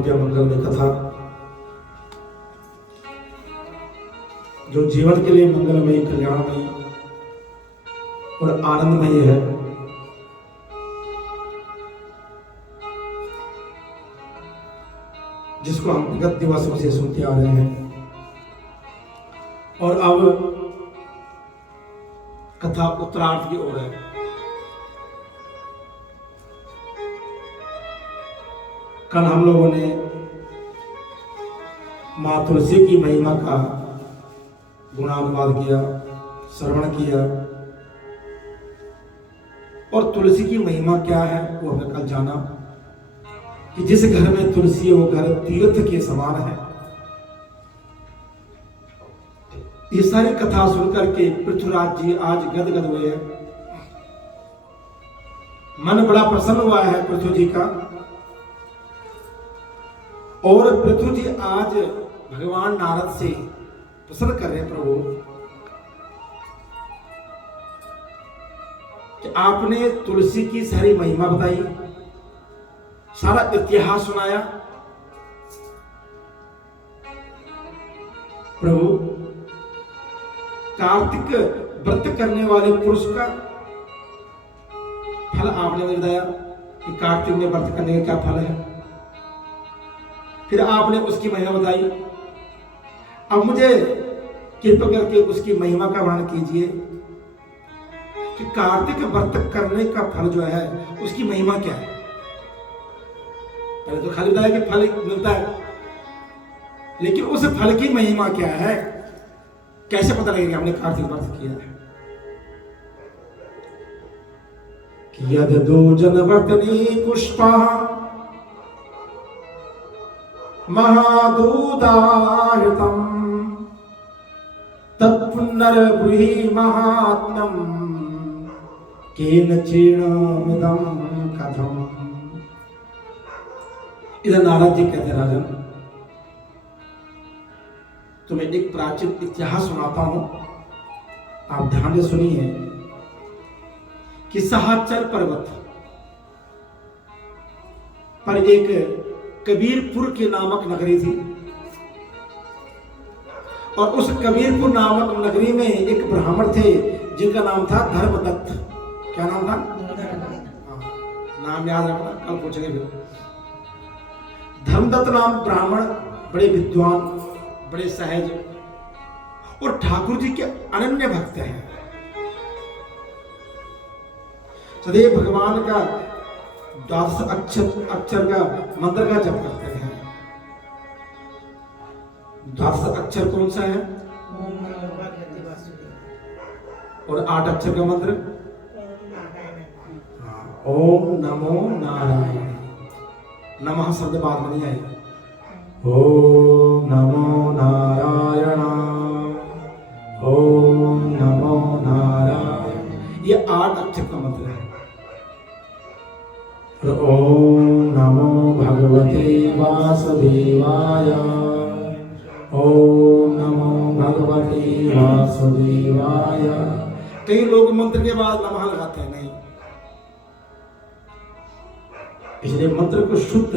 मंगलमय कथा जो जीवन के लिए मंगलमय, कल्याणमय और आनंदमय है। जिसको हम विगत दिवसों से सुनते आ रहे हैं और अब कथा उत्तरार्ध की ओर है। कल हम लोगों ने मां तुलसी की महिमा का गुणानुवाद किया, श्रवण किया और तुलसी की महिमा क्या है वो हमने कल जाना कि जिस घर में तुलसी वो घर तीर्थ के समान है। ये सारी कथा सुनकर के पृथ्वीराज जी आज गदगद हुए हैं। मन बड़ा प्रसन्न हुआ है पृथ्वी जी का। और पृथ्वी जी आज भगवान नारद से प्रश्न कर रहे हैं, प्रभु कि आपने तुलसी की सारी महिमा बताई, सारा इतिहास सुनाया। प्रभु कार्तिक व्रत करने वाले पुरुष का फल आपने मुझे बताया कि कार्तिक में व्रत करने का क्या फल है। फिर आपने उसकी महिमा बताई। अब मुझे कृपा करके उसकी महिमा का वर्णन कीजिए कि कार्तिक व्रत करने का फल जो है उसकी महिमा क्या है। पहले तो खाली बताया कि फल मिलता है, लेकिन उस फल की महिमा क्या है, कैसे पता लगेगा हमने कार्तिक व्रत किया है। कि यद दोजन वर्तनी पुष्पा महादूताहृतम तत्पुनर्ब्रूहि महात्म्यम केन चेणमिदं कथम। इधर नारद जी कहते हैं, राजन तुम्हें एक प्राचीन इतिहास सुनाता हूं, आप ध्यान से सुनिए कि सहाचल पर्वत पर एक कबीरपुर के नामक नगरी थी और उस कबीरपुर नामक नगरी में एक ब्राह्मण थे जिनका नाम था धर्मदत्त। क्या नाम था? नाम याद रखना, कल पूछेंगे। फिर धर्मदत्त नाम ब्राह्मण बड़े विद्वान, बड़े सहज और ठाकुर जी के अनन्य भक्त हैं। सदैव भगवान का 10 अक्षर का मंत्र का जप करते हैं। 10 अक्षर कौन सा है? और 8 अक्षर का मंत्र ओम नमो नारायण। नमः शब्द बाद में नहीं आएगा। ओम नमो नारायण, ओम नमो नारायण, ये 8 अक्षर का मंत्र है। ओम नमो भगवते वासुदेवाय, ओम नमो भगवते वासुदेवाय। कई लोग मंत्र के बाद नमः लगाते हैं, नहीं। इसलिए मंत्र को शुद्ध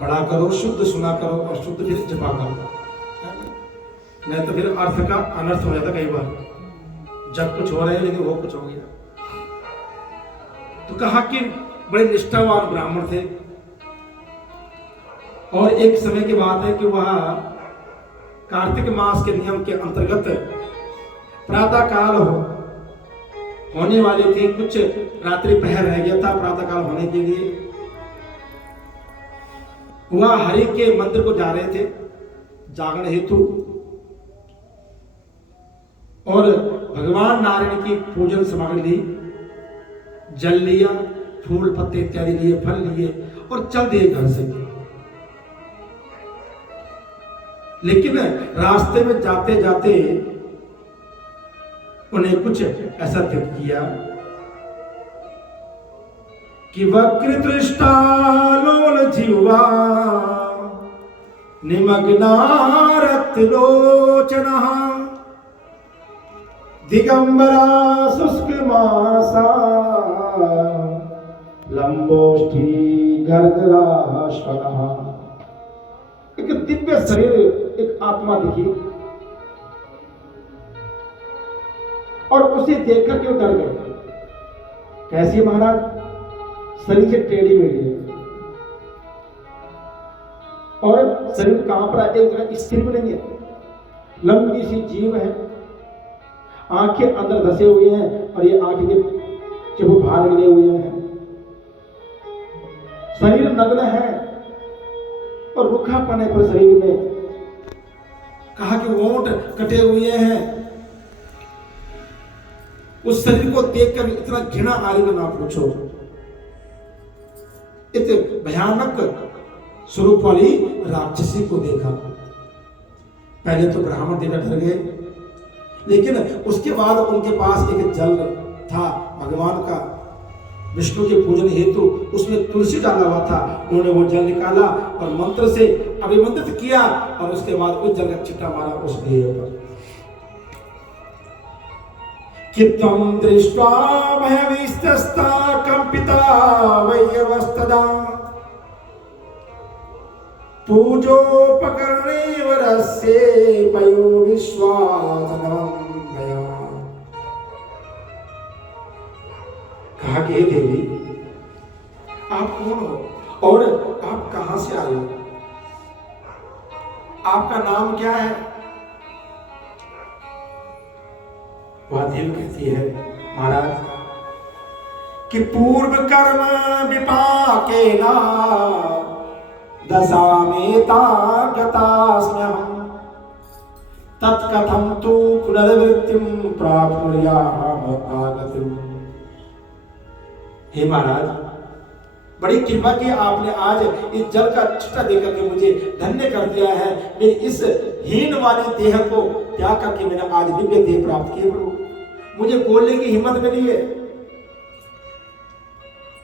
पढ़ा करो, शुद्ध सुना करो और शुद्ध फिर जपा करो, नहीं तो फिर अर्थ का अनर्थ हो जाता कई बार। जब कुछ हो रहा है लेकिन वो कुछ हो गया। तो कहा कि बड़े निष्ठावान ब्राह्मण थे और एक समय की बात है कि वह कार्तिक मास के नियम के अंतर्गत प्रातः काल होने वाली थी। कुछ रात्रि पहर रह गया था प्रातः काल होने के लिए। वह हरि के मंदिर को जा रहे थे जागरण हेतु और भगवान नारायण की पूजन सामग्री ली, जल लिया, फूल पत्ते इत्यादि लिए, फल लिए और चल दिए घर से। लेकिन रास्ते में जाते जाते उन्हें कुछ ऐसा दिख किया कि वक्र दृष्टा लोल जीवा निमग्नारत लोचना दिगंबरा शुष्क मासा लंबोष्ठी गर्गराश्वनः। एक दिव्य शरीर, एक आत्मा दिखी और उसे देखकर के डर गए। कैसी महाराज? शरीर से टेढ़ी मेढ़ी है और शरीर कहां पर एक जगह स्थिर भी नहीं है, लंबी सी जीव है, आंखें अंदर धसे हुए हैं और ये आंखें के चबू बाहर निकले हुए हैं, शरीर नग्न है और रुखापन है पर शरीर में, कहा कि होंठ कटे हुए हैं। उस शरीर को देखकर इतना घृणा आ रही ना पूछो। इतने भयानक स्वरूप वाली राक्षसी को देखा। पहले तो ब्राह्मण देवता डर गए, लेकिन उसके बाद उनके पास एक जल था भगवान का, विष्णु के पूजन हेतु उसमें तुलसी डाला हुआ था। उन्होंने वो जल निकाला और मंत्र से अभिमंत्रित किया और उसके बाद उस जल का छिट्टा मारा उस देह पर। कित्तं दृष्ट्वा भयविस्तस्ता कंपिता वयवस्तदा पूजोपकरणे वरस्य पयो विश्वासनम भया। कहा कि हे देवी, आप कौन हो और आप कहां से आए हो? आपका नाम क्या है? वह देव कहती है महाराज कि पूर्व कर्म विपाकेना दशामेता गतास्म्यहम् तत्कथं तु पुनर्वृत्तिं प्राप्नुयाम आगतिम्। हे महाराज, बड़ी कृपा की आपने आज इस जल का छिट्टा देकर के मुझे धन्य कर दिया है। मेरी इस हीन वाली देह को त्याग करके मैंने आज दिव्य देह प्राप्त किए प्रभु। मुझे बोलने की हिम्मत मिली है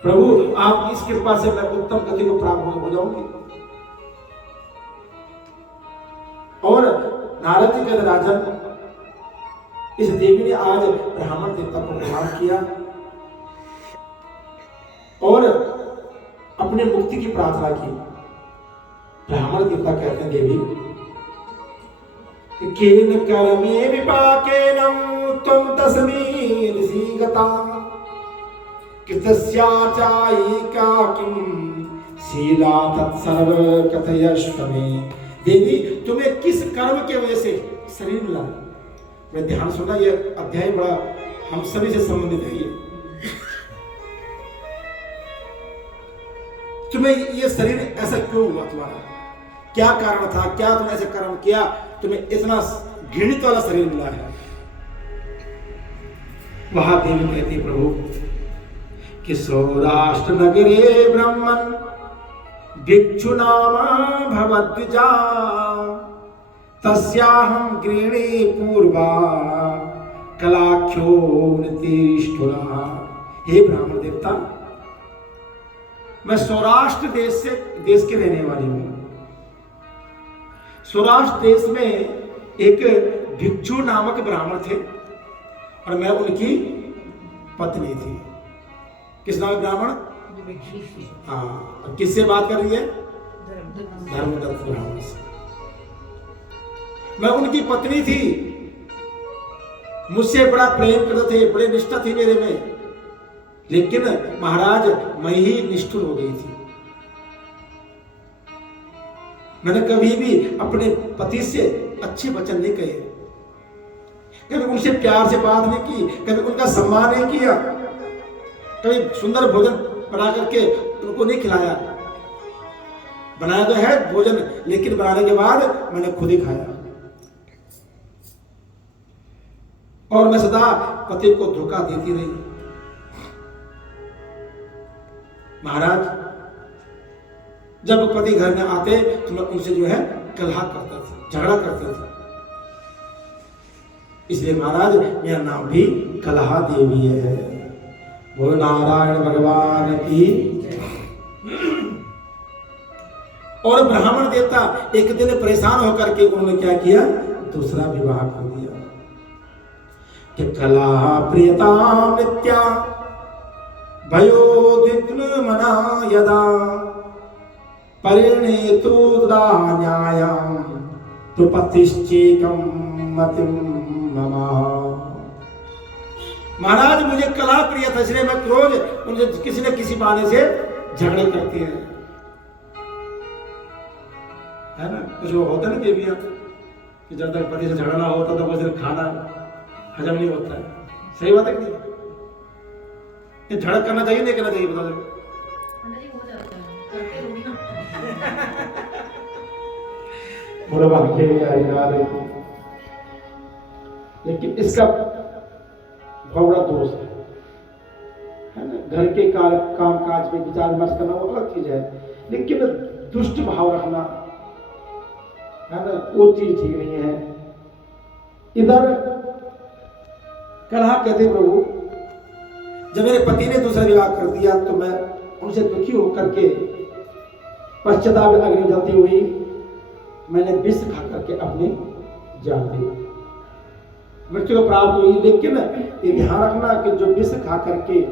प्रभु, आपकी इस कृपा से मैं उत्तम गति को प्राप्त हो जाऊंगी। और नारद जी कहते राजन, इस देवी ने आज ब्राह्मण देवता को प्रणाम किया और अपने मुक्ति की प्रार्थना की। ब्राह्मण देवता कहते हैं देवी, केन कर्मे विपाकेनं त्वं तस्मै ऋषि गता कृतस्या चायिका किं शीला तत्सर्व कथयस्व मे। देवी, तुम्हें किस कर्म के वजह से शरीर मिला? मैं ध्यान सुनना, ये अध्याय बड़ा हम सभी से संबंधित है। ये तुम्हें ये शरीर ऐसा क्यों हुआ? तुम्हारा क्या कारण था? क्या तुमने ऐसा कर्म किया तुम्हें इतना घृणित वाला शरीर मिला है? वहां देवी कहती प्रभु कि सौराष्ट्र नगरे ब्रह्मन् भिक्षु नामा भवद्विजा तस्याहं गृह्णे पूर्वा कलाख्यो नितिष्ठुरा। हे ब्राह्मण देवता, मैं सौराष्ट्र देश के रहने वाली हूं। सौराष्ट्र देश में एक भिक्षु नामक ब्राह्मण थे और मैं उनकी पत्नी थी। किस नाम ब्राह्मण? हाँ, किससे बात कर रही है? धर्मदत्त ब्राह्मण से। मैं उनकी पत्नी थी, मुझसे बड़ा प्रेम करते थे, बड़े निष्ठा थी मेरे में, लेकिन महाराज मैं ही निष्ठुर हो गई थी। मैंने कभी भी अपने पति से अच्छे वचन नहीं कहे, कभी उनसे प्यार से बात नहीं की, कभी उनका सम्मान नहीं किया, कभी सुंदर भोजन बना करके उनको नहीं खिलाया। बनाया तो है भोजन, लेकिन बनाने के बाद मैंने खुद ही खाया। और मैं सदा पति को धोखा देती रही। महाराज, जब पति घर में आते तो मैं उनसे जो है कलह करता था, झगड़ा करता था। इसलिए महाराज मेरा नाम भी कलहा देवी है। वो नारायण भगवान की। और ब्राह्मण देवता एक दिन परेशान होकर के उन्होंने क्या किया? दूसरा विवाह कर दिया कि कलहा प्रियता नित्या भयो दिग्न मना यदा परिणेतु तदा न्यायं तु पतिश्चेकं मतिं मम। महाराज मुझे कला प्रिय था, इसलिए मैं रोज उनसे किसी न किसी बहाने से झगड़े करती है ना। कुछ वो होता नहीं देवियां कि जब तक पति से झगड़ा ना होता तो बस खाना हजम नहीं होता है। सही बात है कि नहीं? ये झड़क करना चाहिए नहीं करना चाहिए, बता दो। लेकिन इसका बहुत बड़ा दोष है ना। घर के काम काज में विचार विमर्श करना वो अलग चीज है, लेकिन दुष्ट भाव रखना है ना, वो चीज ठीक नहीं है। इधर कलहा कहते प्रभु, जब मेरे पति ने दूसरा विवाह कर दिया तो मैं उनसे दुखी होकर के पश्चाताप अग्नि जलती हुई मैंने विष खा करके अपनी जान दी, मृत्यु को प्राप्त हुई। लेकिन ये ध्यान रखना कि जो विष खा करके,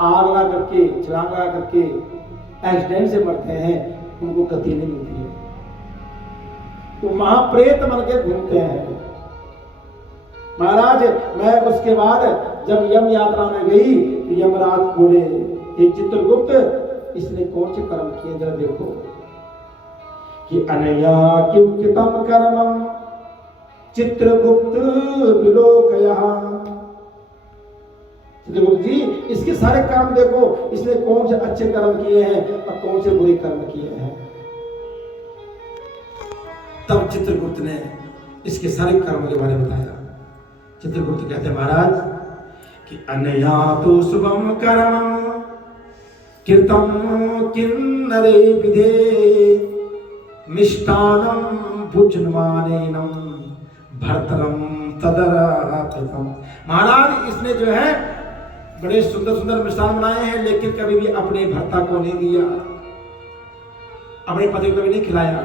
आग लगा करके, छलांग लगा करके एक्सीडेंट से मरते हैं, उनको गति नहीं मिलती है, वो महाप्रेत बन के घूमते हैं। महाराज मैं उसके बाद जब यम यात्रा में गई तो यमराज बोले, ये चित्रगुप्त इसने कौन से कर्म किए जरा देखो। कि अनया किंकितम कर्मम चित्रगुप्त विलोकयः। चित्रगुप्त जी इसके सारे कर्म देखो, इसने कौन से अच्छे कर्म किए हैं और कौन से बुरे कर्म किए हैं। तब चित्रगुप्त ने इसके सारे कर्मों के बारे में बताया। चित्रगुप्त कहते हैं महाराज कि अनया तो शुभम कर्मम कीर्तम किन्नरे विधे मिष्टानम भुजनमानेनम भर्तरम तदरापितम। महाराज इसने जो है बड़े सुंदर सुंदर मिष्टान बनाए हैं, लेकिन कभी भी अपने भर्ता को नहीं दिया, अपने पति को कभी नहीं खिलाया।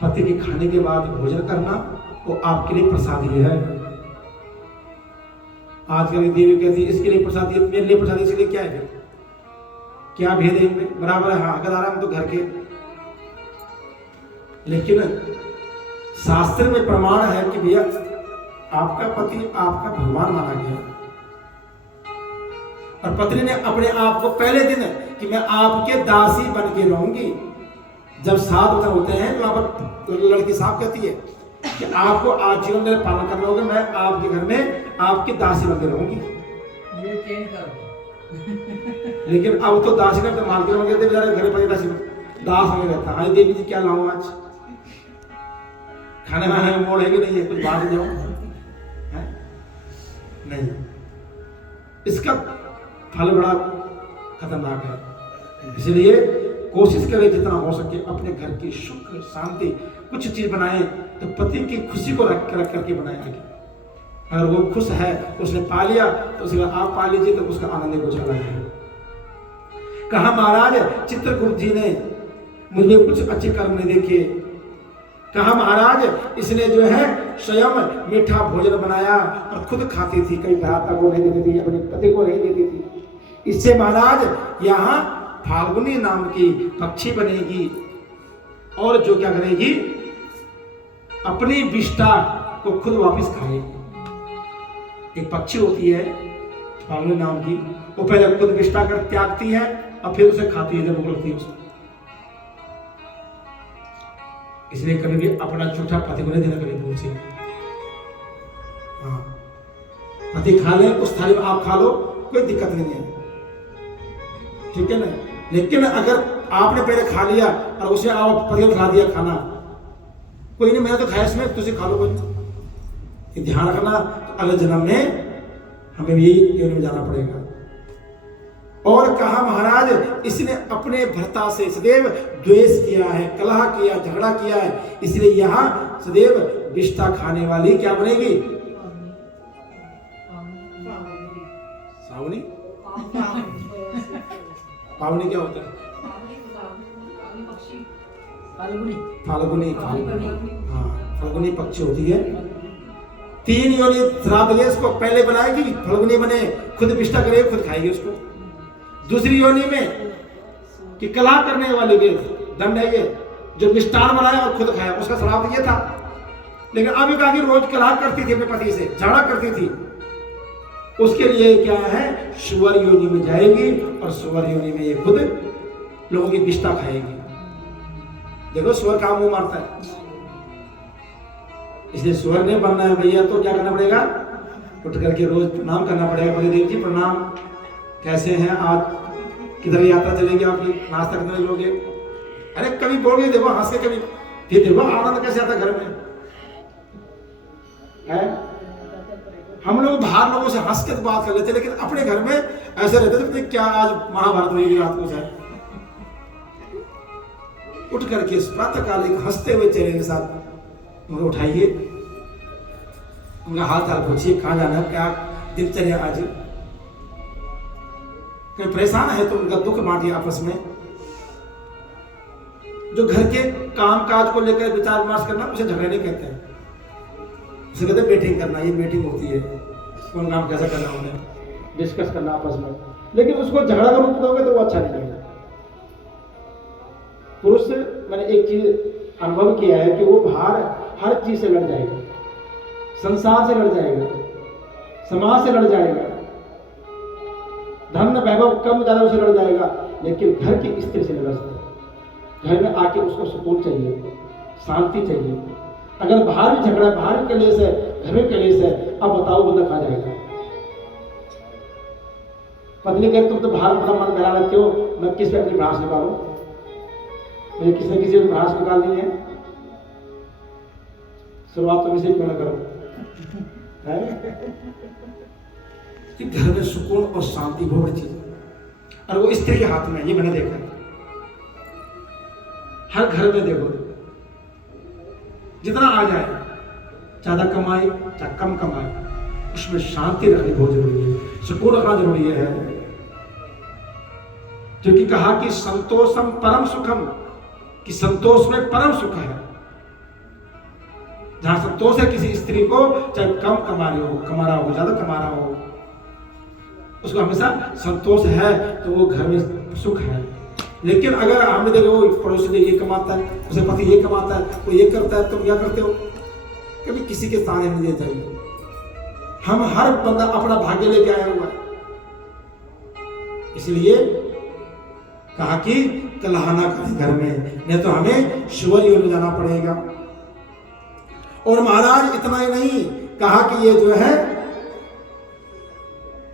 पति के खाने के बाद भोजन करना वो आपके लिए प्रसादी है। आजकल की देवी कहती है इसके लिए प्रसादी है, मेरे लिए प्रसादी, इसके लिए क्या है, क्या भेद है इनमें? बराबर है, हाँ अगर आराम तो घर के। लेकिन शास्त्र में प्रमाण है कि भैया आपका पति आपका भगवान माना गया, और पत्नी ने अपने आप को पहले दिन कि मैं आपके दासी बन के रहूंगी, जब 7 वचन होते हैं तो वहां पर लड़की साहब कहती है कि आपको आजीवन मेरा पालन करना होगा, मैं आपके घर में आपकी दासी बन के रहूंगी। ये चेंज करो। लेकिन अब तो दासी का मालकिन बन गए थे बेचारे, घर पर दासी दास बन रहता। हाँ देवी जी क्या लाऊं आज, खाने वाने में मोड़ है कि नहीं है, कुछ बात जाओ नहीं। इसका फल बड़ा खतरनाक है, इसलिए कोशिश करें जितना हो सके अपने घर की सुख शांति कुछ चीज बनाए तो पति की खुशी को रख करके बनाए आगे। अगर वो खुश है, उसने पा लिया तो उसके बाद आप पा लीजिए, तो उसका आनंद कुछ अलग है। कहा महाराज चित्रगुप्त जी ने मुझे कुछ अच्छे कर्म नहीं देखे। कहा महाराज इसने जो है स्वयं मीठा भोजन बनाया और खुद खाती थी, कई भ्राता को नहीं देती थी, अपने पति को नहीं देती थी। इससे महाराज यहाँ फाल्गुनी नाम की पक्षी बनेगी और जो क्या करेगी, अपनी विष्ठा को खुद वापस खाएगी। एक पक्षी होती है फाल्गुनी नाम की, वो पहले खुद विष्ठा कर त्यागती है और फिर उसे खाती है जब भूख लगती है उसको। इसलिए कभी भी अपना झूठा पति को नहीं देना, कभी भूल से। हाँ पति खा ले, उस थाली में आप खा लो, कोई दिक्कत नहीं है, ठीक है ना। लेकिन अगर आपने पहले खा लिया और उसे आप पति को खिला दिया खाना, कोई नहीं मैंने तो खाया इसमें, तुझे खा लो, कोई नहीं। ध्यान रखना, तो अगले जन्म में हमें भी योनि में जाना पड़ेगा। और कहा महाराज इसने अपने भर्ता से सदैव द्वेष किया है, कलह किया, झगड़ा किया है, इसलिए यहाँ सदैव विष्ठा खाने वाली क्या बनेगी, सावनी। पावनी क्या होता है, फाल्गुनी। हाँ फाल्गुनी पक्षी होती है। 3 योनि श्राद्ध देश को पहले बनाएगी, फाल्गुनी बने, खुद विष्ठा करेगी, खुद खाएगी उसको। दूसरी योनि में कि कलह करने वाली वेद दंड है ये, जो मिष्ठान बनाया और खुद खाया, उसका श्राप ये था। लेकिन अभी कहा कि रोज कलह करती थी अपने पति से, झगड़ा करती थी, उसके लिए क्या है, सुअर योनि में जाएगी और सुअर योनि में ये खुद लोगों की विष्ठा खाएगी। देखो सुअर कहां मुंह मारता है। इसलिए सुअर नहीं बनना है भैया, तो क्या करना पड़ेगा, उठ करके रोज प्रणाम करना पड़ेगा। बोले देव जी प्रणाम, कैसे हैं, आज किधर यात्रा चलेगी आपकी, नाश्ता कितने लोगे? अरे कभी बोल देखो हंस के, कभी फिर देखो आनंद कैसे आता घर में है। हम लोग बाहर लोगों से हंस के तो बात कर लेते, लेकिन अपने घर में ऐसे रहते थे क्या आज महाभारत हुई रात को जाए। उठ करके प्रातः काल एक हंसते हुए चेहरे के साथ उनको उठाइए, उनका हाल चाल पूछिए, कहाँ जाना है, क्या दिनचर्या आज, कोई परेशान है तो उनका दुख बांटिए आपस में। जो घर के काम काज को लेकर विचार विमर्श करना उसे झगड़े नहीं कहते हैं, उसे कहते हैं मीटिंग करना। ये मीटिंग होती है, कौन काम कैसा करना, उन्हें डिस्कस करना आपस में। लेकिन उसको झगड़ा का रूप दोगे तो वो अच्छा नहीं लगेगा। पुरुष से मैंने एक चीज अनुभव किया है कि वो बाहर हर चीज से लड़ जाएगा, संसार से लड़ जाएगा, समाज से लड़ जाएगा, धन वैभव कम ज्यादा उसे लड़ जाएगा, लेकिन घर की स्त्री से लड़ सकता है। घर में आके उसको सुकून चाहिए, शांति चाहिए। अगर बाहर भी झगड़ा, बाहर भी कलेश है, घर में कलेश है, अब बताओ बंदा खा जाएगा। पत्नी कहे तुम तो बाहर अपना मन बहला लेते हो, मैं किस पे अपनी भड़ास निकालूं, मुझे किसी न किसी को भड़ास निकालनी है। शुरुआत तो इसे क्यों ना करो, कि घर में सुकून और शांति बहुत बड़ी चीज है, और वो स्त्री के हाथ में, ये मैंने देखा हर घर में। देखो जितना आ जाए, ज्यादा कमाए चाहे कम कमाए, उसमें शांति रखनी बहुत जरूरी है, सुकून रखना जरूरी है। क्योंकि कहा कि संतोषम परम सुखम, कि संतोष में परम सुख है। जहां संतोष है किसी स्त्री को, चाहे कम कमा रही हो, कमा रहा हो, ज्यादा कमा रहा हो, उसको हमेशा संतोष है, तो वो घर में सुख है। लेकिन अगर हमने देखो वो पड़ोसी ने ये कमाता है, उसे पति ये कमाता है, वो ये करता है, तुम क्या करते हो, कभी किसी के साथ नहीं देना चाहिए। हम हर बंदा अपना भाग्य लेके आया हुआ है, इसलिए कहा कि कलहाना करें घर में, नहीं तो हमें सुअर योनि में जाना पड़ेगा। और महाराज इतना ही नहीं, कहा कि ये जो है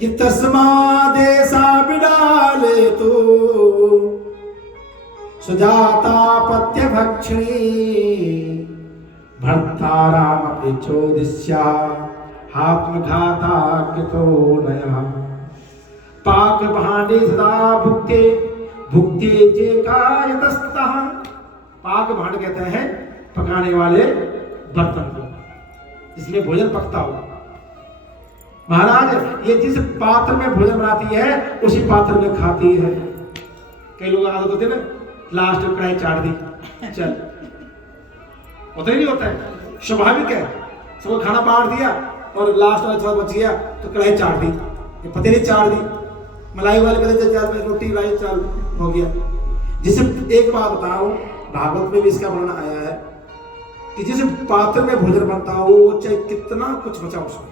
कि तस्मादेशा बिडाले तो सुजाता पत्य भक्षणी भर्ताराम प्रचोदिष्या आत्मघाता कृतो नया पाक भांडे सदा भुक्ते भुक्ते जे कायतस्तः। पाक भांड कहते हैं पकाने वाले बर्तन को, इसलिए भोजन पकता हो। महाराज ये जिस पात्र में भोजन बनाती है उसी पात्र में खाती है। कई लोग आदत होते ना, लास्ट में कढ़ाई चाट दी, चल होता ही नहीं होता है, स्वाभाविक है। सबको खाना बांट दिया और लास्ट में थोड़ा बच गया तो कढ़ाई चाट दी, ये पते नहीं चाट दी, मलाई वाले पते चाट में रोटी लाई, चल हो गया। जिसे एक बात बताओ, भागवत में भी इसका वर्णन आया है कि जिस पात्र में भोजन बनता हो, वो चाहे कितना कुछ बचा उसको,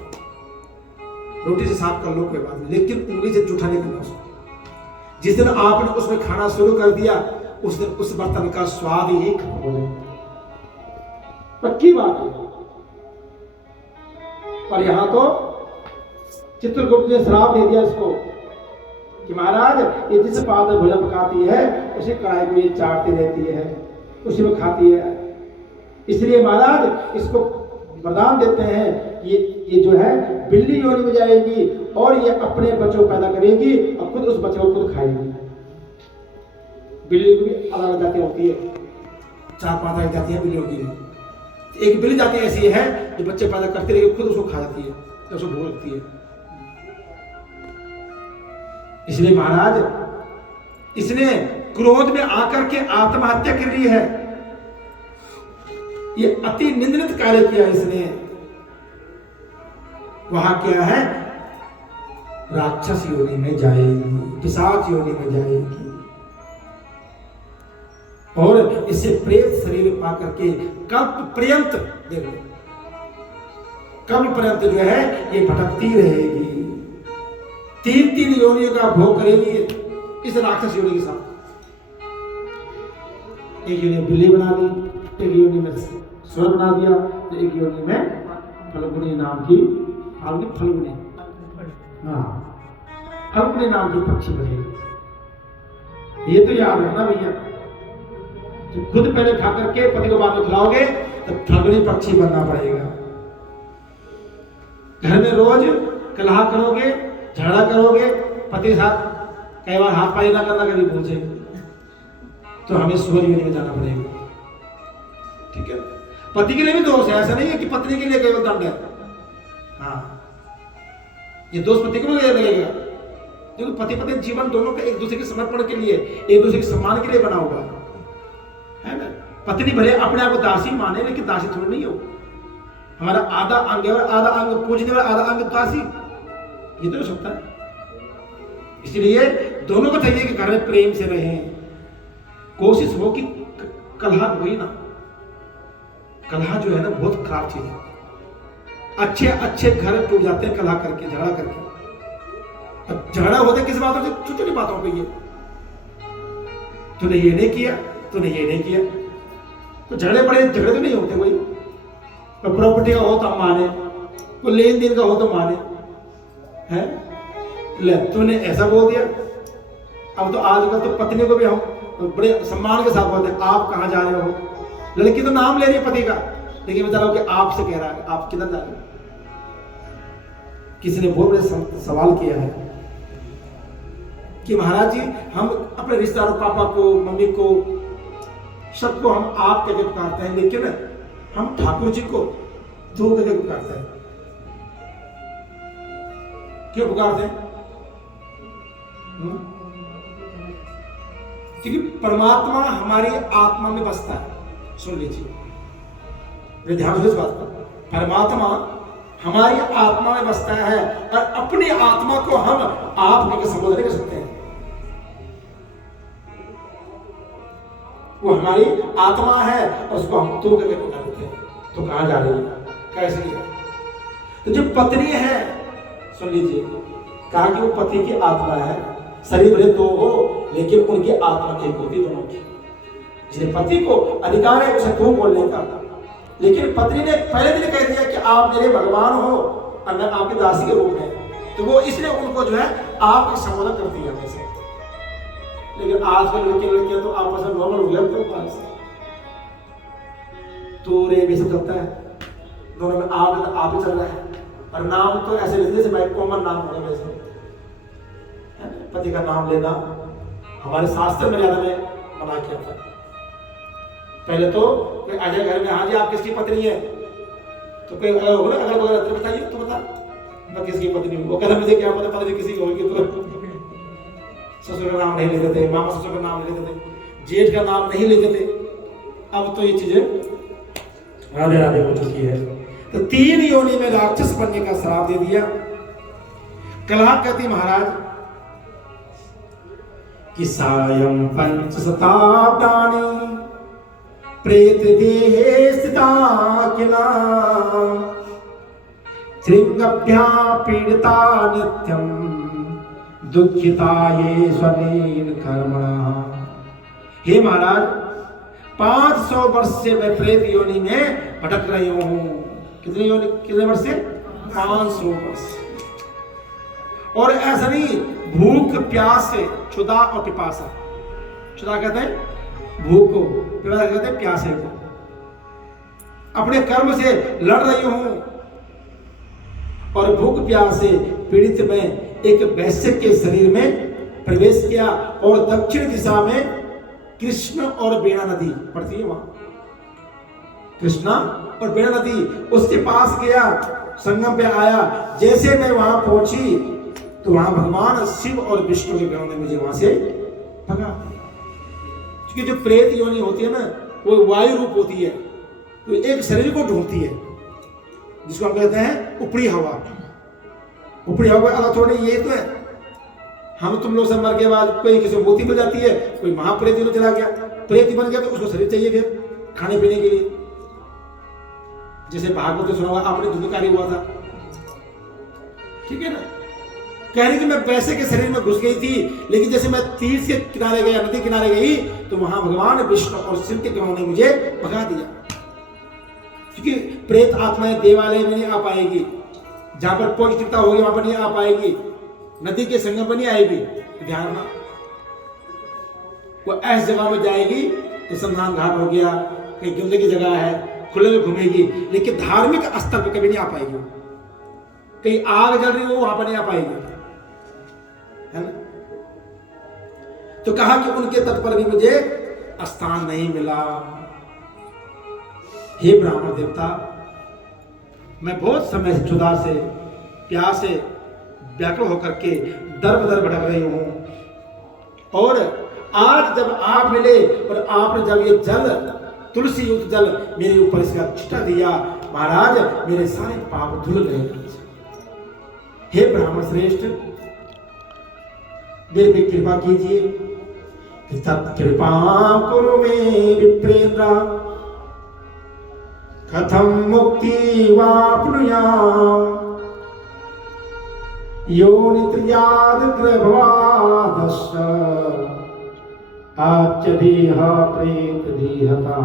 रोटी से साफ कर लो कोई बात नहीं, लेकिन उंगली से जूठा नहीं करना उसको। जिस दिन आपने उसमें खाना शुरू कर दिया, उस दिन उस बर्तन का स्वाद ही खत्म हो जाएगा, पक्की बात है। और यहां तो चित्रगुप्त ने श्राप दे दिया इसको कि महाराज ये जिस पात्र भोजन पकाती है उसी कढ़ाई को ये चाटती रहती है, उसी में खाती है। इसलिए महाराज इसको वरदान देते हैं कि ये जो है बिल्ली योनि में जाएगी और ये अपने बच्चों पैदा करेगी और खुद उस बच्चे को खुद खाएगी। बिल्ली को भी अलग अलग जातियां होती है, 4-5 अलग जातियां बिल्लियों की भी। एक बिल्ली जाति ऐसी है जो बच्चे पैदा करती रहेगी, खुद उसको खा जाती है, तो उसको भूख लगती है। इसलिए महाराज इसने क्रोध में आकर के आत्महत्या कर ली है, ये अति निंदनीय कार्य किया इसने। वहां क्या है, राक्षस योनि में जाएगी, पिशाच योनि में जाएगी, और इससे प्रेत शरीर पा करके कल्प पर्यंत, देखो कल्प पर्यंत जो है ये भटकती रहेगी, 3 योनियों का भोग करेगी इस राक्षस योनि के साथ। एक योनि बिल्ली बना दी, एक योनि में स्वर बना दिया, तो एक योनि में फल्गुनी नाम की फल्गुनी, हाँ फल्गुनी नाम की पक्षी बनेगी। ये तो याद रखना भैया, तो खुद पहले खा करके पति को बाद में खिलाओगे तो फल्गुनी पक्षी बनना पड़ेगा। घर में रोज कलह करोगे, झगड़ा करोगे, पति के साथ कई बार हाथ पाई ना करना, कभी भूल से, तो हमें सूर्य योनि में जाना पड़ेगा। ठीक है, पति के लिए भी दोष है, ऐसा नहीं है कि पत्नी के लिए केवल दंड है। हाँ, ये दोष पति को भी लगेगा, क्योंकि पति पत्नी जीवन दोनों का एक दूसरे के समर्पण के लिए, एक दूसरे के सम्मान के लिए बना हुआ है ना। पत्नी भले अपने आप को दासी माने, लेकिन दासी थोड़ी नहीं हो। हमारा आधा अंग है और आधा अंग पूजने वाला, आधा अंग दासी, ये तो हो सकता है। इसलिए दोनों को चाहिए कि घर में प्रेम से रहें, कोशिश हो कि कलह हुई ना। कलह जो है ना बहुत खराब चीज है, अच्छे अच्छे घर टूट जाते हैं कलह करके, झगड़ा करके। अब झगड़ा होता किस बातों से? छोटी छोटी बातों पे, ये तूने ये नहीं किया, तूने ये नहीं किया, तो झगड़े बड़े झगड़े तो नहीं होते। कोई प्रॉपर्टी का हो तो हम माने, कोई लेन देन का हो तो माने, है ले तूने ऐसा बोल दिया। अब तो आजकल तो पत्नी को भी हम बड़े सम्मान के साथ बोलते हैं, आप कहाँ जा रहे हो। लड़की तो नाम ले रही है पति का, लेकिन बता रहा हूं कि आपसे कह रहा है, आप किधर जा रहे हो। किसी ने बहुत बड़े सवाल किया है कि महाराज जी, हम अपने रिश्तेदारों, पापा को, मम्मी को, सबको हम आप कहकर पुकारते हैं, लेकिन हम ठाकुर जी को तू कहकर पुकारते हैं। क्यों पुकारते हैं? क्योंकि परमात्मा हमारी आत्मा में बसता है। सुन लीजिए, ध्यान से इस बात पर, परमात्मा हमारी आत्मा में बसता है और अपनी आत्मा को हम आप कहकर संबोधन कर सकते हैं। वो हमारी आत्मा है और उसको हम तू कहकर पुकारते हैं। तो कहां जा रही है, कैसे है? तो जो पत्नी है, सुन लीजिए, कहा कि वो पति की आत्मा है। शरीर भले दो हो, लेकिन उनकी आत्मा एक होती दोनों की। इसलिए पति को अधिकार है उसे तू बोलने का, लेकिन पत्नी ने पहले दिन कह दिया कि आप मेरे भगवान हो और मैं आपके दासी के रूप में, तो वो इसलिए उनको जो है आप संबोधन करती है हमेशा। लेकिन आजकल लड़कियां तो आपस में नॉर्मल हो गया, तो रे भी सब चलता है, दोनों में आप ही चल रहा है। और नाम तो ऐसे लेते जैसे भाई कॉमन नाम होगा, वैसे पति का नाम लेना हमारे शास्त्र मर्यादा में मना किया था। पहले तो कोई आ जाए घर में, हाँ जी आप किसकी पत्नी है, तो कोई हो ना अगर बगल बताइए, तो बता मैं किसकी पत्नी हूँ। वो कहता मुझे क्या पता, पत्नी किसी की होगी। तो ससुर का नाम नहीं लेते थे, मामा ससुर का नाम नहीं लेते थे, जेठ का नाम नहीं लेते थे। अब तो ये चीजें राधे राधे हो चुकी है। तो 3 योनि में राक्षस बनने का श्राप दे दिया। कलह कहती महाराज कि सायं 5 शताब्दानि प्रेत देहे स्थिता किला श्रृंगभ्या पीड़िता नित्यं दुखिता ये स्वनेन कर्मणा। हे महाराज, 500 वर्ष से मैं प्रेत योनि में भटक रही हूं। कितने वर्ष से? 500 वर्ष। और ऐसा नहीं, भूख प्यास से, क्षुधा और पिपासा। क्षुधा कहते हैं भूख को, पिपासा कहते हैं प्यासे को। अपने कर्म से लड़ रही हूं और भूख प्यास से पीड़ित में एक वैश्य के शरीर में प्रवेश किया और दक्षिण दिशा में कृष्ण और बेड़ा नदी पड़ती है, वहां कृष्णा और बेड़ा नदी, उसके पास गया, संगम पे आया। जैसे मैं वहां पहुंची तो वहां भगवान शिव और विष्णु के गणों ने मुझे वहां से भगा दिया। क्योंकि जो प्रेत योनि होती है ना, वो वायु रूप होती है, तो एक शरीर को ढूंढती है, जिसको हम कहते हैं ऊपरी हवा। ऊपरी हवा अलग थोड़ी, ये तो है। हम तुम लोग सब मर के बाद कोई किसी मूर्ति मिल जाती है, कोई महाप्रेत में चला गया, प्रेत बन गया, तो उसको शरीर चाहिए फिर खाने पीने के लिए। जैसे भागवत में सुना हुआ आपने, धुंधकारी हुआ था, ठीक है ना, कह रही थी मैं वैसे के शरीर में घुस गई थी, लेकिन जैसे मैं तीर से किनारे गया, नदी किनारे गई, तो वहां भगवान विष्णु और शिव के ग्रहों ने मुझे भगा दिया। क्योंकि प्रेत आत्माएं देवालय में नहीं आ पाएगी, जहां पर पॉजिटिवता होगी वहां पर नहीं आ पाएगी, नदी के संगम पर नहीं आएगी। ध्यान रखना, वो ऐसी जगह में जाएगी, शमशान घाट हो गया, कहीं गंदगी की जगह है, खुले में घूमेगी, लेकिन धार्मिक स्तर पर कभी नहीं आ पाएगी। कहीं आग जल रही हो वहां पर नहीं आ पाएगी, है ना। तो कहा कि उनके तट पर भी मुझे स्थान नहीं मिला। हे ब्राह्मण देवता, मैं बहुत समय से क्षुधा से, प्यास से व्याकुल होकर के दर बदर भटक रही हूं, और आज जब आप मिले और आपने जब ये जल, तुलसी युक्त जल मेरे ऊपर इसका छिटा दिया, महाराज मेरे सारे पाप धुल गए। हे ब्राह्मण श्रेष्ठ, मेरे पे कृपा कीजिए, कृपा कुरु मे विप्रेन्द्र, कथम मुक्ति वाप्नुयाम्, योनित्र्याद ग्रभवादश्च आच्यदेह प्रेत देहता।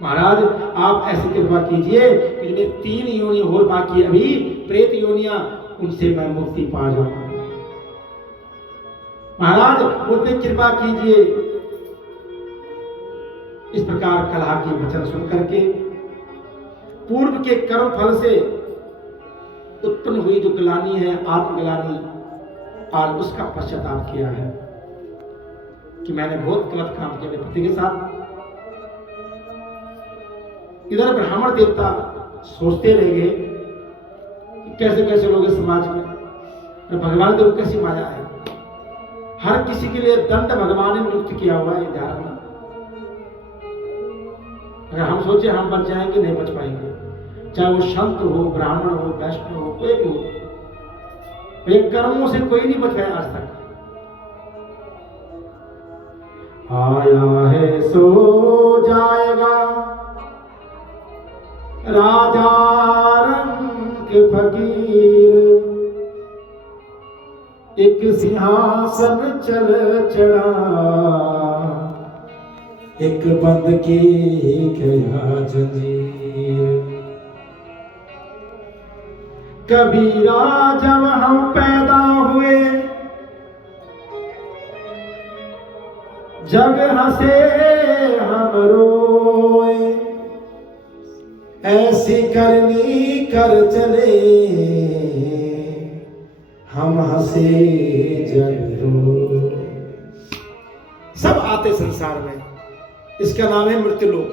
महाराज आप ऐसी कृपा कीजिए कि जिन्हें 3 योनि और बाकी अभी प्रेत योनियां, उनसे मैं मुक्ति पा जाऊं। महाराज मुझ पे कृपा कीजिए। इस प्रकार कलह के वचन सुन करके पूर्व के कर्म फल से उत्पन्न हुई जो ग्लानि है, आत्मग्लानि, आज उसका पश्चाताप किया है कि मैंने बहुत गलत काम किया अपने पति के साथ। इधर ब्राह्मण देवता सोचते रह गए कि कैसे कैसे लोग समाज में, और भगवान देव कैसी माया है, हर किसी के लिए दंड भगवान ने नियुक्त किया हुआ है। ध्यान में, अगर हम सोचे हम बच जाएंगे, नहीं बच पाएंगे, चाहे वो संत हो, ब्राह्मण हो, वैष्णव हो, कोई भी हो, ये कर्मों से कोई नहीं बच गया आज तक। आया है सो जाएगा राजा रंग फकीर, एक सिंहासन चल चढ़ा, एक बंद की गया जंजीर। कबीरा जब हम पैदा हुए, जग हंसे हम रोए, ऐसी करनी कर चले, हम हंसे जग रो। सब आते संसार में, इसका नाम है मृत्यु लोक।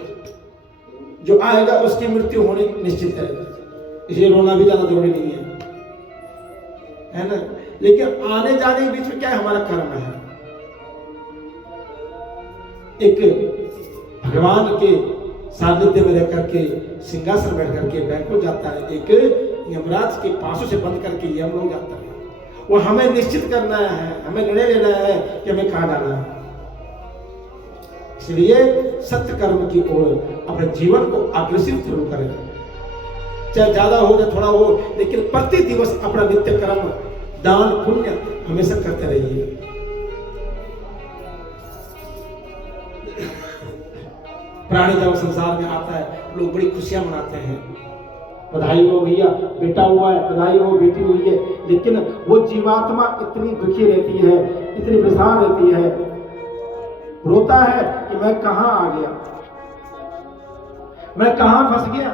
जो आएगा उसकी मृत्यु होनी निश्चित है, इसलिए रोना भी ज्यादा जरूरी नहीं है ना। लेकिन आने जाने के बीच में क्या है, हमारा कर्म है। एक भगवान के सानिध्य में रह करके सिंहासन बैठ करके बैकुंठ जाता है, एक यमराज के पासों से बंद करके यमलोक जाता है। वो हमें निश्चित करना है, हमें निर्णय लेना है कि हमें कहां जाना है। इसलिए सत्य कर्म की ओर अपने जीवन को अग्रसित जरूर करें, चाहे ज्यादा हो चाहे थोड़ा हो, लेकिन प्रति दिवस अपना नित्य कर्म, दान पुण्य हमेशा करते रहिए। प्राणी जब संसार में आता है, लोग बड़ी खुशियां मनाते हैं, बधाई हो भैया बेटा हुआ है, बधाई हो बेटी हुई है, लेकिन वो जीवात्मा इतनी दुखी रहती है, इतनी परेशान रहती है, रोता है कि मैं कहां आ गया, मैं कहां फंस गया,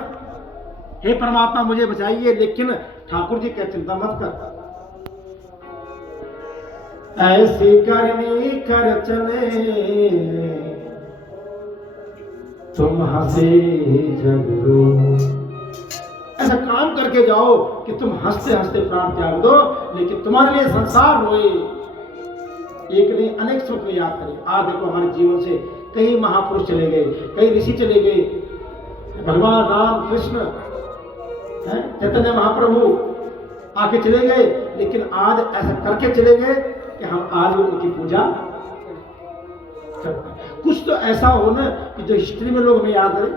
हे परमात्मा मुझे बचाइए। लेकिन ठाकुर जी क्या चिंता मत कर, ऐसी करनी कर चले, तुम हंसे जग रो। ऐसा काम करके जाओ कि तुम हंसते हंसते प्राण त्याग दो, लेकिन तुम्हारे लिए संसार रोए। एक नहीं अनेक स्रोत में याद करें। आज देखो हमारे जीवन से कई महापुरुष चले गए, कई ऋषि चले गए, भगवान राम कृष्ण, चैतन्य महाप्रभु, आके चले गए, लेकिन आज ऐसा करके चले गए कि हम आज उनकी पूजा करते हैं। कुछ तो ऐसा हो ना कि जो हिस्ट्री में लोग हमें याद करें।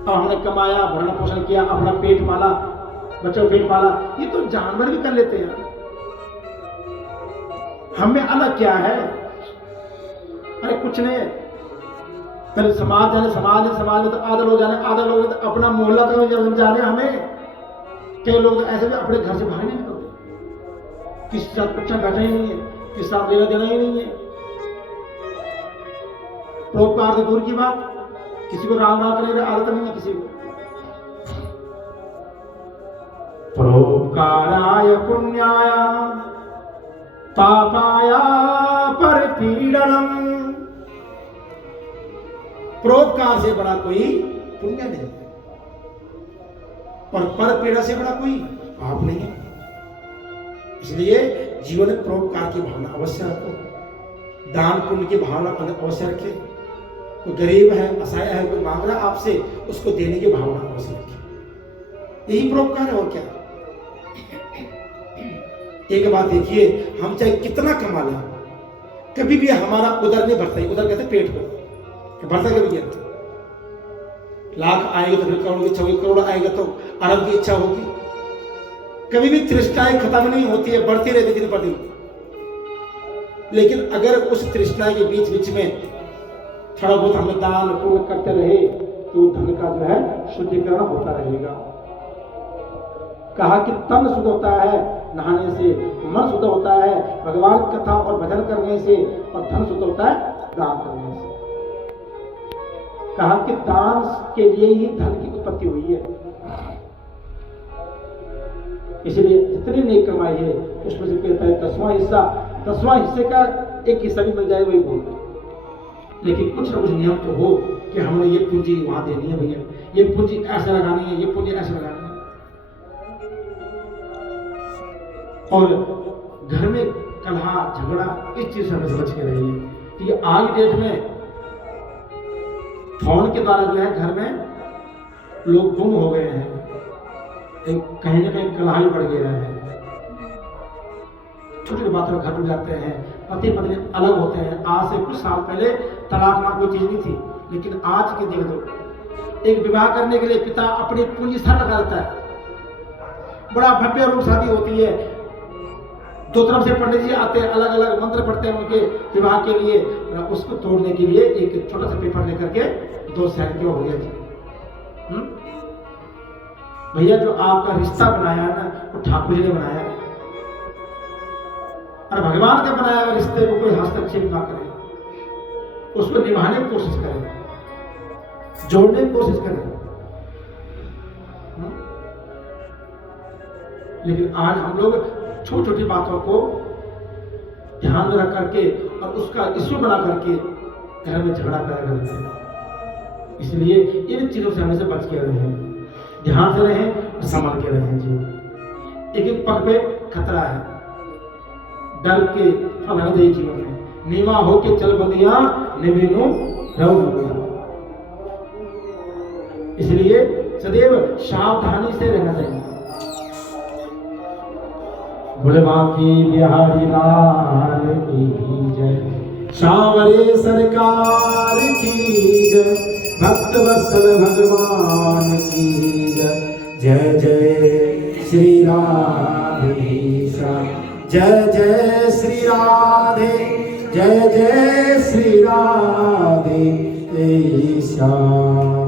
और हमने कमाया, भरण पोषण किया, अपना पेट पाला, बच्चों को पेट पाला, ये तो जानवर भी कर लेते हैं। हमें अलग क्या है? अरे कुछ नहीं। पहले समाज जाने, समाज में तो आधा लोग जाने, आधा लोग तो अपना मोहल्ला तक जब जाने हमें। कई लोग तो ऐसे भी अपने घर से बाहर नहीं निकलते, किसी साथ बच्चा बैठा ही नहीं है, किसी साथ लेना देना ही नहीं है। परोपकार से दूर की बात, किसी को राम राम करने की आदत नहीं है किसी को। परोपकाराय पुण्याय पापाय परपीडनम। परोपकार से बड़ा कोई पुण्य नहीं है और परपीड़ा से बड़ा कोई पाप नहीं है। इसलिए जीवन में परोपकार की भावना अवश्य रखो, दान पुण्य की भावना अवश्य रखे। कोई गरीब है, असहाय है, कोई मांग रहा है आपसे, उसको देने की भावना अवश्य रखे। यही परोपकार है और क्या। एक बात देखिए, हम चाहे कितना कमा लें, कभी भी हमारा उधर नहीं भरता। उधर कहते पेट को भरता कभी नहीं। लाख आएगा तो फिर करोड़ की इच्छा होगी, करोड़ आएगा तो अरब की इच्छा होगी। कभी भी तृष्णाएं खत्म नहीं होती है, बढ़ती रहती दिन पर दिन। लेकिन अगर उस तृष्णा के बीच बीच में थोड़ा बहुत हमें दान पुण्य करते रहे तो धन का जो है शुद्धिकरण होता रहेगा। कहा कि तन शुद्ध होता है नहाने से, मन शुद्ध होता है भगवान कथा और भजन करने से, और धन शुद्ध होता है दान करने से। कहा कि दान के लिए ही धन की उत्पत्ति हुई है। इसलिए जितनी नेक कमाई है उसमें से कहता है 10वां हिस्सा, 10वां हिस्से का एक हिस्सा भी मिल जाए वही बहुत। लेकिन कुछ ना कुछ नियम तो हो कि हमने ये पूंजी वहां देनी है भैया, ये पूंजी ऐसे लगानी है, ये पूंजी ऐसे लगानी है। और घर में कलह झगड़ा इस चीज से हमें बच के रहिए कि आज डेट में फोन के द्वारा जो है घर में लोग गुम हो गए हैं, कहीं ना कहीं कलह बढ़ गया है। छोटी छोटी बातों में घर टूट जाते हैं, पति पत्नी अलग होते हैं। आज से कुछ साल पहले तलाक नाम कोई चीज नहीं थी, लेकिन आज के देख दो, एक विवाह करने के लिए पिता अपनी पूंजी सर लगा देता है। बड़ा भव्य रूप शादी होती है, दो तरफ से पंडित जी आते हैं, अलग अलग मंत्र पढ़ते हैं उनके विवाह के लिए। उसको तोड़ने के लिए एक छोटा सा पेपर लेकर के 2 सैनिक हो गया जी। भैया जो आपका रिश्ता बनाया है ना, वो ठाकुर जी ने बनाया है। और भगवान का बनाया हुआ रिश्ते को कोई हस्तक्षेप ना करे, उसको निभाने की कोशिश करें, जोड़ने की कोशिश करें। लेकिन आज हम लोग छोटी छोटी बातों को ध्यान में रख करके और उसका इश्यू बना करके घर में झगड़ा पैदा करते हैं। इसलिए इन चीजों से हमेशा बच के रहें, ध्यान से रहें और संभल के रहें जी। एक एक पग पे खतरा है, डर के फल दे जीवन में। नीवा होके चल बंदिया निवेनो रहो। इसलिए सदैव सावधानी से रहना चाहिए। बोले बाकी बिहारी लाल की जय, सांवरे सरकार की जय, भक्त वत्सल भगवान की जय। जय जय श्री राधेश्याम, जय जय श्री राधे, जय जय श्री राधे श्याम।